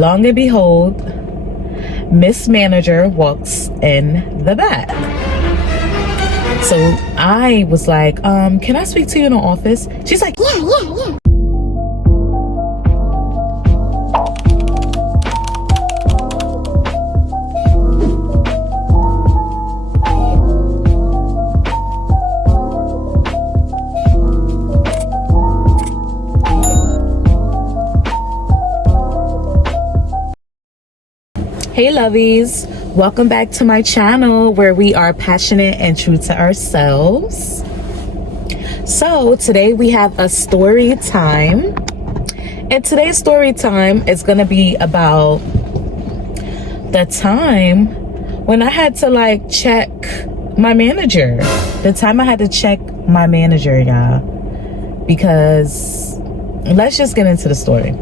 Long and behold, Miss Manager walks in the back. So I was like, can I speak to you in the office? She's like, yeah. Hey lovies, welcome back to my channel where we are passionate and true to ourselves. So today we have a story time, and today's story time is going to be about the time when I had to check my manager. The time I had to check my manager, y'all, because let's just get into the story.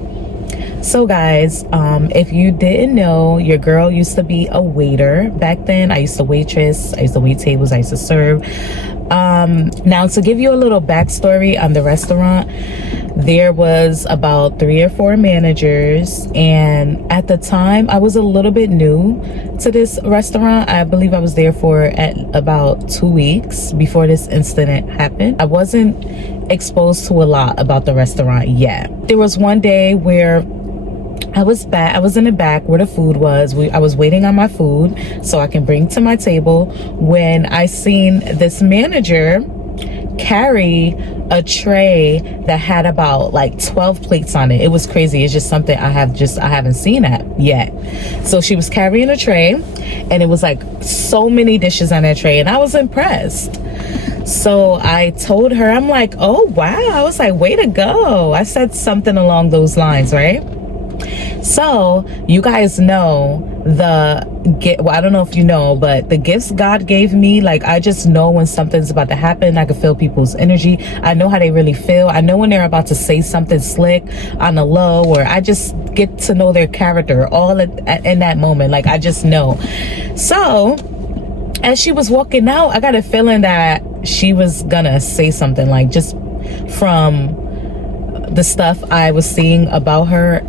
So guys, if you didn't know, your girl used to be a waiter back then. I used to waitress, I used to wait tables, I used to serve. Now to give you a little backstory on the restaurant, there was about 3 or 4 managers, and at the time I was a little bit new to this restaurant. I believe I was there for at about 2 weeks before this incident happened. I wasn't exposed to a lot about the restaurant yet. There was one day where I was in the back where the food was. I was waiting on my food so I can bring to my table when I seen this manager carry a tray that had about 12 plates on it. It was crazy. It's just something I haven't seen that yet. So she was carrying a tray, and it was so many dishes on that tray, and I was impressed. So I told her, I'm like, oh wow. I was like, way to go. I said something along those lines, right? So you guys know I don't know if you know, but the gifts God gave me, I just know when something's about to happen. I can feel people's energy. I know how they really feel. I know when they're about to say something slick on the low, or I just get to know their character all in that moment. I just know. So as she was walking out, I got a feeling that she was gonna say something, just from the stuff I was seeing about her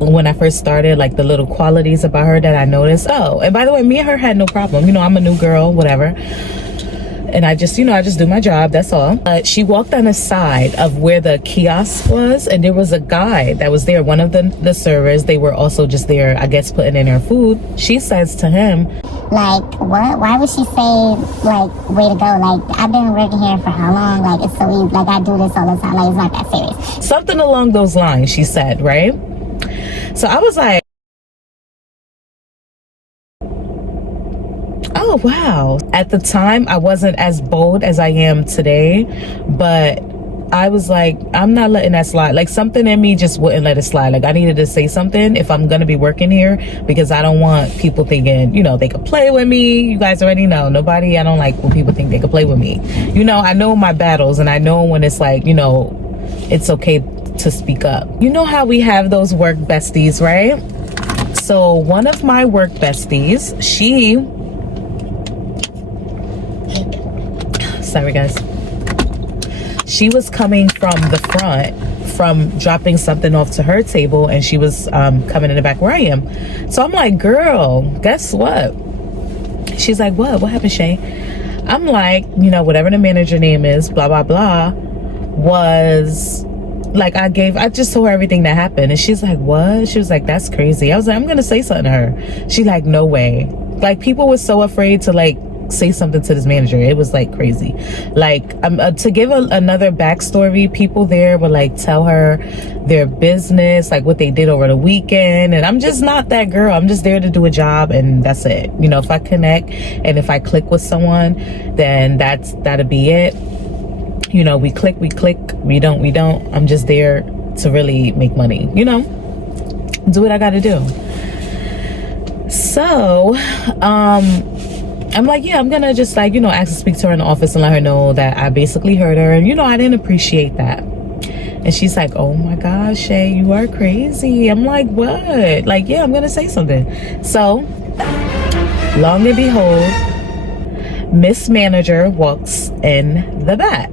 when I first started, the little qualities about her that I noticed. Oh, and by the way, me and her had no problem. I'm a new girl, whatever. And I just do my job, that's all. But she walked on the side of where the kiosk was, and there was a guy that was there, one of the servers. They were also just there, I guess, putting in their food. She says to him, what? Why would she say, way to go? I've been working here for how long? It's so easy. I do this all the time. It's not that serious. Something along those lines, she said, right? So I was like, oh wow. At the time, I wasn't as bold as I am today, but I was like, I'm not letting that slide. Something in me just wouldn't let it slide. I needed to say something if I'm gonna be working here, because I don't want people thinking, they could play with me. You guys already know, I don't like when people think they could play with me. I know my battles, and I know when it's it's okay to speak up. You know how we have those work besties, right? So one of my work besties, sorry guys, she was coming from the front from dropping something off to her table, and she was coming in the back where I am. So I'm like, girl, guess what? She's like, what happened, Shay? I'm like, whatever the manager name is, blah blah blah, was I just told her everything that happened, and she's like, what? She was like, that's crazy. I was like, I'm gonna say something to her. She's like, no way. People were so afraid to say something to this manager. It was crazy. To give another backstory, people there would tell her their business, what they did over the weekend, and I'm just not that girl. I'm just there to do a job, and that's it. If I connect and if I click with someone, then that'll be it. We click, we don't. I'm just there to really make money, do what I gotta do. So I'm like, yeah, I'm gonna just ask to speak to her in the office and let her know that I basically heard her, and I didn't appreciate that. And she's like, oh my gosh, Shay, you are crazy. I'm like, what? Yeah, I'm gonna say something. So long and behold, Miss Manager walks in the back.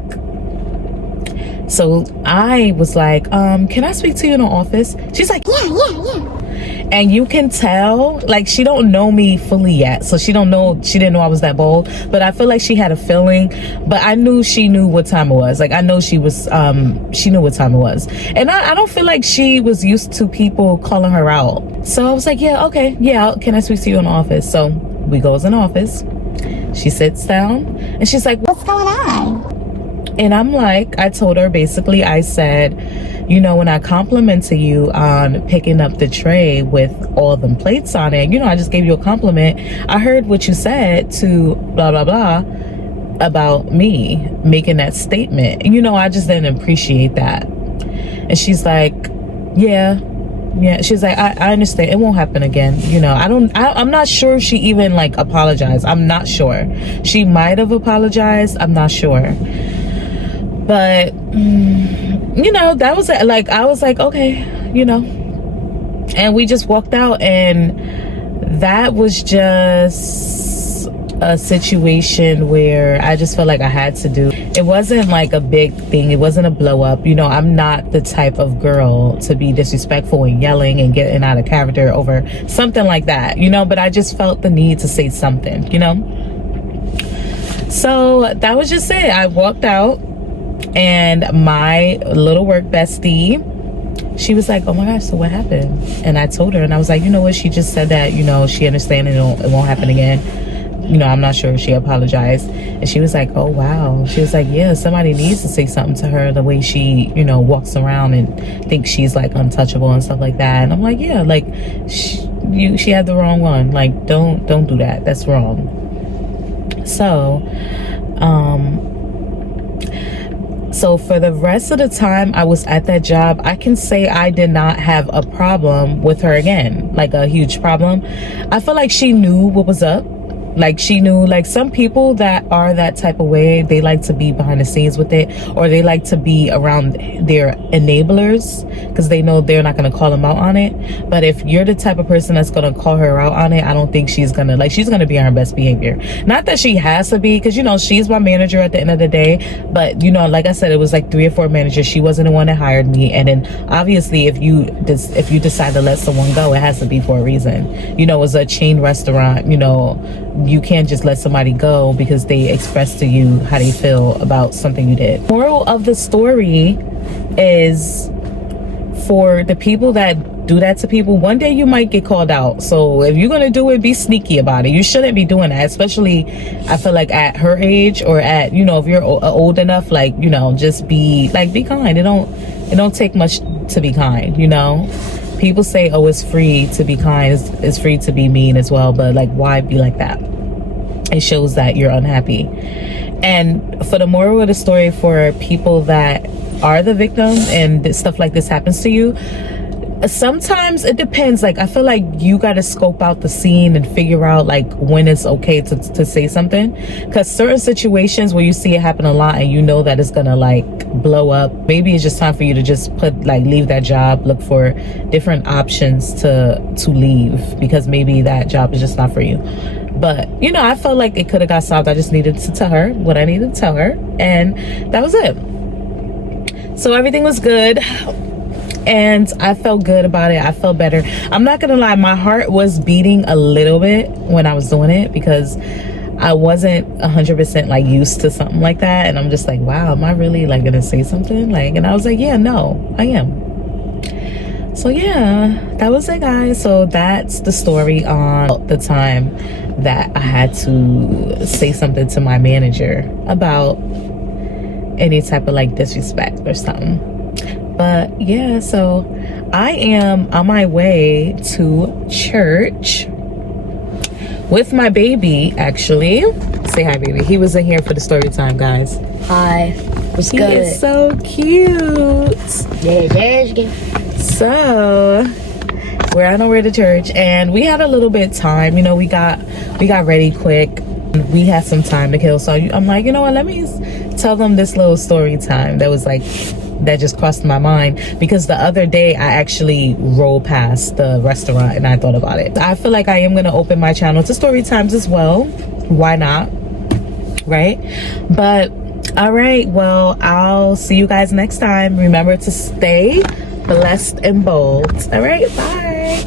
So I was like, can I speak to you in the office? She's like, yeah. and you can tell, like, she don't know me fully yet, so she didn't know I was that bold, but I feel like she had a feeling. But I knew she knew what time it was. Like, I know she knew what time it was, and I don't feel like she was used to people calling her out. So I was like, yeah, okay, yeah, can I speak to you in the office? So we goes in the office. She sits down and she's like, what's going on? and I'm like, I told her, basically, I said, you know, when I complimented you on picking up the tray with all them plates on it, you know, I just gave you a compliment. I heard what you said to blah, blah, blah about me making that statement. You know, I just didn't appreciate that. And she's like, yeah. She's like, I understand. It won't happen again. You know, I'm not sure she even like apologized. I'm not sure. She might have apologized. I'm not sure. But, you know, that was it. Like, I was like, okay, you know, and we just walked out, and that was just a situation where I just felt like I had to do. It wasn't like a big thing. It wasn't a blow up. You know, I'm not the type of girl to be disrespectful and yelling and getting out of character over something like that, you know, but I just felt the need to say something, you know. So that was just it. I walked out, and my little work bestie, she was like, oh my gosh, so what happened? And I told her, and I was like, you know what, she just said that, you know, she understands it won't happen again. You know, I'm not sure if she apologized. And she was like, oh wow. She was like, yeah, somebody needs to say something to her, the way she, you know, walks around and thinks she's like untouchable and stuff like that. And I'm like, yeah, like she had the wrong one. Like, don't do that. That's wrong. So for the rest of the time I was at that job, I can say I did not have a problem with her again, like a huge problem. I feel like she knew what was up. Like, she knew, like, some people that are that type of way, they like to be behind the scenes with it, or they like to be around their enablers because they know they're not going to call them out on it. But if you're the type of person that's going to call her out on it, I don't think she's going to, like, she's going to be on her best behavior. Not that she has to be, because, you know, she's my manager at the end of the day. But, you know, like I said, it was like 3 or 4 managers. She wasn't the one that hired me. And then obviously if you decide to let someone go, it has to be for a reason. You know, it's a chain restaurant, you know, you can't just let somebody go because they express to you how they feel about something you did. Moral of the story is, for the people that do that to people, one day you might get called out. So if you're gonna do it, be sneaky about it. You shouldn't be doing that, especially I feel like at her age, or at, you know, if you're old enough, like, you know, just be kind. It don't take much to be kind, you know. People say, oh, it's free to be kind, it's free to be mean as well, but like, why be like that? It shows that you're unhappy. And for the moral of the story, for people that are the victim and stuff like this happens to you, sometimes it depends. Like, I feel like you got to scope out the scene and figure out like when it's okay to say something, because certain situations where you see it happen a lot and you know that it's gonna like blow up, maybe it's just time for you to just leave that job, look for different options to leave, because maybe that job is just not for you. But, you know, I felt like it could have got solved. I just needed to tell her what I needed to tell her, and that was it. So everything was good, and I felt good about it. I felt better. I'm not gonna lie, my heart was beating a little bit when I was doing it, because I wasn't 100% like used to something like that. And I'm just like, wow, am I really like gonna say something? Like, and I was like, yeah, no, I am. So yeah, that was it, guys. So that's the story on the time that I had to say something to my manager about any type of like disrespect or something. But yeah, so I am on my way to church with my baby, actually. Say hi, baby. He was in here for the story time, guys. Hi. What's He good? is so cute. Yeah. So we're on our way to church, and we had a little bit of time. You know, we got ready quick. We had some time to kill, so I'm like, you know what, let me tell them this little story time that just crossed my mind, because the other day I actually rolled past the restaurant and I thought about it. I feel like I am going to open my channel to story times as well. Why not, right? But all right, well, I'll see you guys next time. Remember to stay blessed and bold. All right, bye.